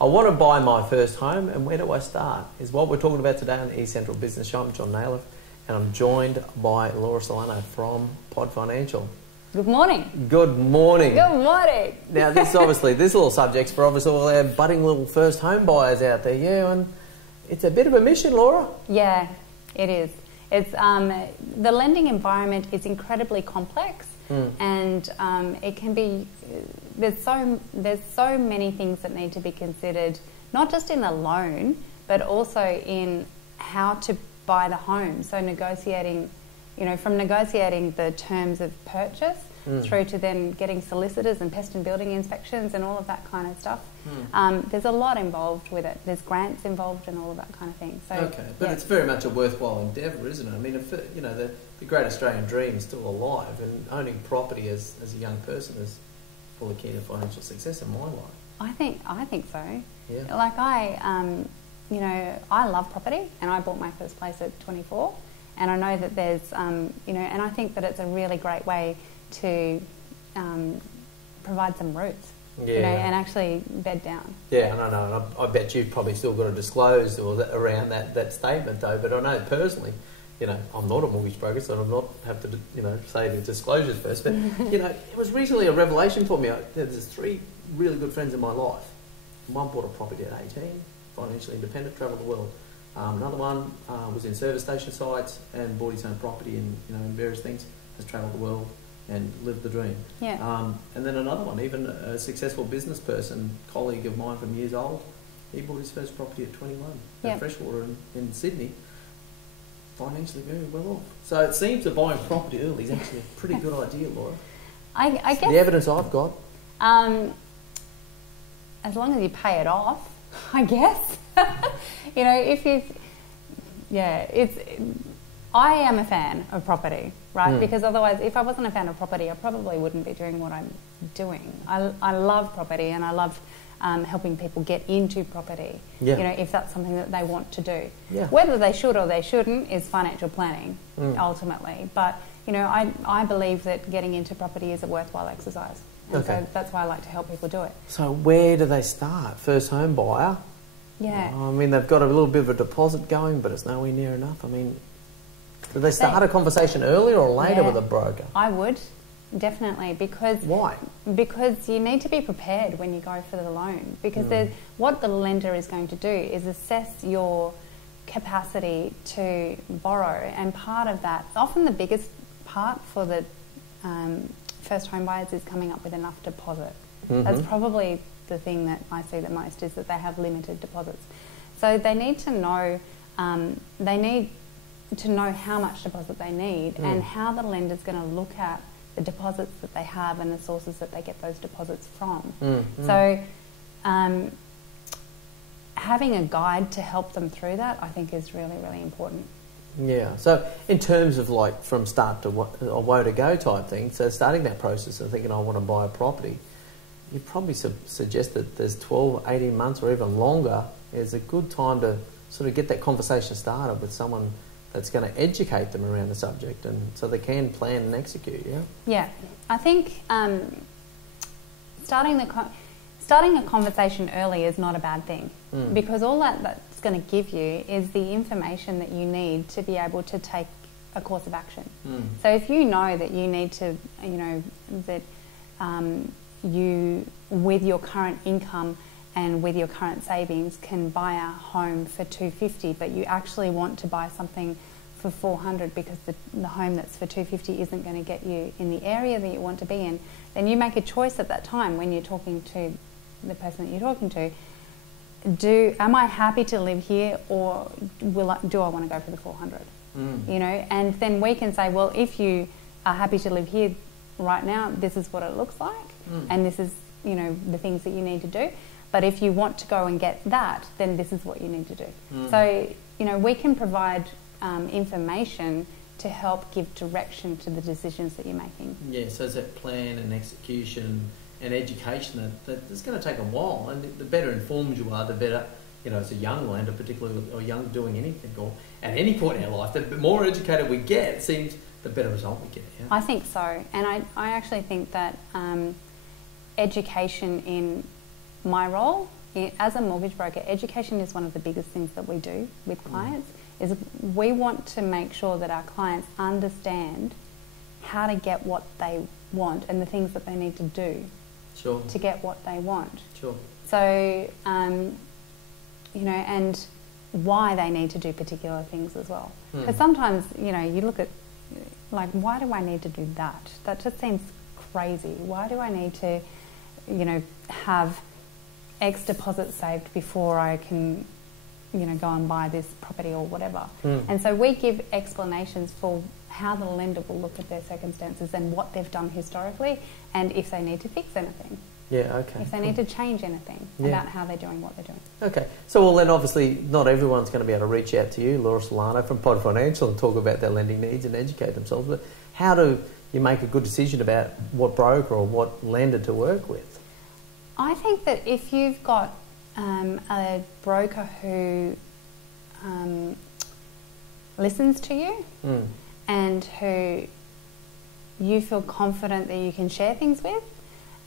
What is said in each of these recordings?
I want to buy my first home, and where do I start? Is what we're talking about today on the eCentral Business Show. I'm John Nayler, and I'm joined by Laura Sillano from Pod Financial. Good morning. Good morning. Good morning. Now, this little subject's for obviously all our budding little first home buyers out there. Yeah, and it's a bit of a mission, Laura. Yeah, it is. It's the lending environment is incredibly complex, and it can be. There's so many things that need to be considered, not just in the loan, but also in how to buy the home. So negotiating, from negotiating the terms of purchase through to then getting solicitors and pest and building inspections and all of that kind of stuff. There's a lot involved with it. There's grants involved and all of that kind of thing. So, okay, but it's very much a worthwhile endeavour, isn't it? I mean, if, the great Australian dream is still alive, and owning property as a young person is full of key to financial success in my life. I think so. Yeah. Like I love property, and I bought my first place at 24, and I know that there's, and I think that it's a really great way to provide some roots, and actually bed down. Yeah, I know, and I bet you've probably still got to disclose around that statement though, but I know personally, I'm not a mortgage broker, so I'm not have to, say the disclosures first, but, it was recently a revelation for me. There's 3 really good friends in my life. One bought a property at 18, financially independent, travelled the world. Another one was in service station sites and bought his own property and, in various things, has travelled the world and lived the dream. Yeah. And then another one, even a successful business person, colleague of mine from years old, he bought his first property at 21 at Freshwater in Sydney, financially very well off. So it seems that buying property early is actually a pretty good idea, Laura. I guess the evidence I've got. As long as you pay it off, I guess. I am a fan of property, right? Because otherwise, if I wasn't a fan of property, I probably wouldn't be doing what I'm doing. I love property, and I love helping people get into property, if that's something that they want to do. Yeah. Whether they should or they shouldn't is financial planning, ultimately. But, I believe that getting into property is a worthwhile exercise. And so that's why I like to help people do it. So where do they start? First home buyer? Yeah. I mean, they've got a little bit of a deposit going, but it's nowhere near enough. I mean, do they start a conversation earlier or later with a broker? I would, definitely, because... Why? Because you need to be prepared when you go for the loan, because what the lender is going to do is assess your capacity to borrow, and part of that, often the biggest part for the first home buyers is coming up with enough deposit. That's probably the thing that I see the most, is that they have limited deposits. So they need to know how much deposit they need and how the lender's going to look at the deposits that they have and the sources that they get those deposits from. So having a guide to help them through that, I think, is really, really important. Yeah, so in terms of like from start to a woe to go type thing, so starting that process and thinking I want to buy a property, you probably suggest that there's 12, 18 months or even longer is a good time to sort of get that conversation started with someone that's going to educate them around the subject, and so they can plan and execute. Yeah, I think starting a conversation early is not a bad thing, because all that's going to give you is the information that you need to be able to take a course of action. So if you know that you need to, that you, with your current income and with your current savings, can buy a home for $250, but you actually want to buy something for $400 because the home that's for $250 isn't going to get you in the area that you want to be in, then you make a choice at that time when you're talking to the person that you're talking to. Am I happy to live here, or do I want to go for the $400? And then we can say, well, if you are happy to live here right now, this is what it looks like, and this is, the things that you need to do. But if you want to go and get that, then this is what you need to do. So, we can provide information to help give direction to the decisions that you're making. Yeah, so it's that plan and execution and education that's going to take a while, and the better informed you are, the better, as a young lender particularly, or young doing anything, or at any point in our life, the more educated we get, it seems the better result we get. I think so, and I actually think that education in my role as a mortgage broker, education is one of the biggest things that we do with clients. Is we want to make sure that our clients understand how to get what they want and the things that they need to do to get what they want. Sure. So, you know, and why they need to do particular things as well. Because sometimes, you know, you look at, like, why do I need to do that? That just seems crazy. Why do I need to, you know, have X deposit saved before I can, you know, go and buy this property or whatever? And so we give explanations for how the lender will look at their circumstances and what they've done historically, and if they need to fix anything. Yeah, okay. If they need to change anything about how they're doing what they're doing. Okay. So, well, then obviously not everyone's going to be able to reach out to you, Laura Sillano from Pod Financial, and talk about their lending needs and educate themselves. But how do you make a good decision about what broker or what lender to work with? I think that if you've got a broker who listens to you and who you feel confident that you can share things with,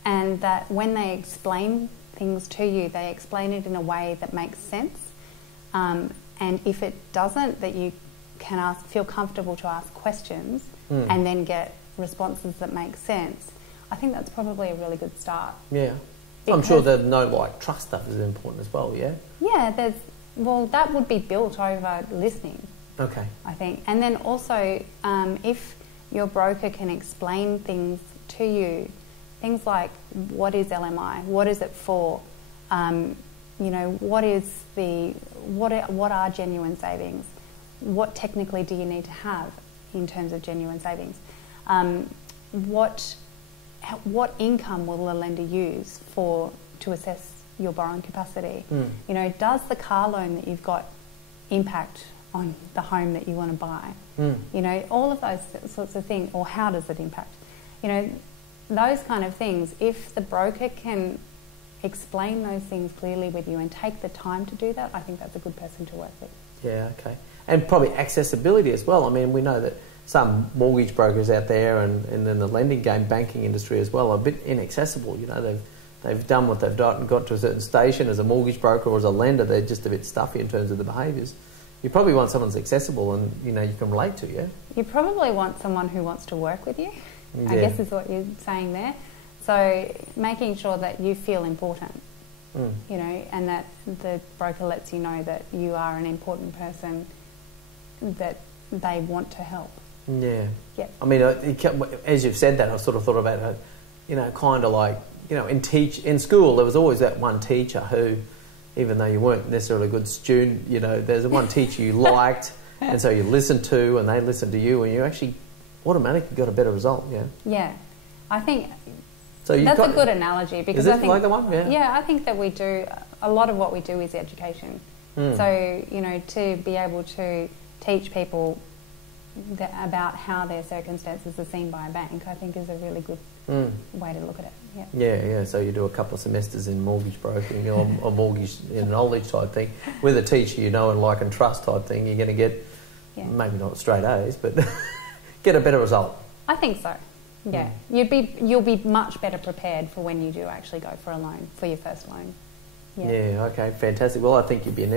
and that when they explain things to you, they explain it in a way that makes sense, and if it doesn't, that you can feel comfortable to ask questions and then get responses that make sense, I think that's probably a really good start. Yeah. I'm sure the trust stuff is important as well, yeah? Yeah, that would be built over listening. Okay. I think. And then also, if your broker can explain things to you, things like what is LMI, what is it for, you know, what are genuine savings, what technically do you need to have in terms of genuine savings, what income will the lender use to assess your borrowing capacity? You know, does the car loan that you've got impact on the home that you want to buy? You know, all of those sorts of things, or how does it impact? You know, those kind of things. If the broker can explain those things clearly with you and take the time to do that, I think that's a good person to work with. Yeah, okay. And probably accessibility as well. I mean, we know that some mortgage brokers out there and in the lending game, banking industry as well, are a bit inaccessible. You know, they've done what they've done and got to a certain station as a mortgage broker or as a lender. They're just a bit stuffy in terms of the behaviours. You probably want someone that's accessible and, you know, you can relate to, yeah? You probably want someone who wants to work with you, I guess is what you're saying there. So making sure that you feel important, you know, and that the broker lets you know that you are an important person that they want to help. Yeah. Yeah. I mean, as you've said that, I sort of thought about, you know, kind of like, you know, in school there was always that one teacher who, even though you weren't necessarily a good student, you know, there's one teacher you liked and so you listened to and they listened to you and you actually automatically got a better result, yeah? Yeah. I think that's a good analogy because I think... like the one? Yeah. Yeah, I think that we do... A lot of what we do is education. So, you know, to be able to teach people about how their circumstances are seen by a bank, I think is a really good way to look at it. Yeah. Yeah. So you do a couple of semesters in mortgage broking or mortgage knowledge type thing with a teacher you know and like and trust type thing. You're going to get maybe not straight A's, but get a better result. I think so. Yeah. You'll be much better prepared for when you do actually go for a loan, for your first loan. Yeah, okay, fantastic. Well, I think you'd be an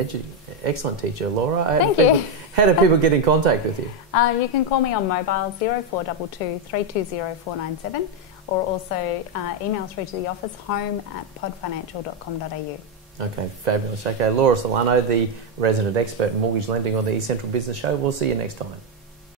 excellent teacher, Laura. Thank you. How do people get in contact with you? You can call me on mobile 0422 320 497 or also email through to the office home@podfinancial.com.au. Okay, fabulous. Okay, Laura Sillano, the resident expert in mortgage lending on the eCentral Business Show. We'll see you next time.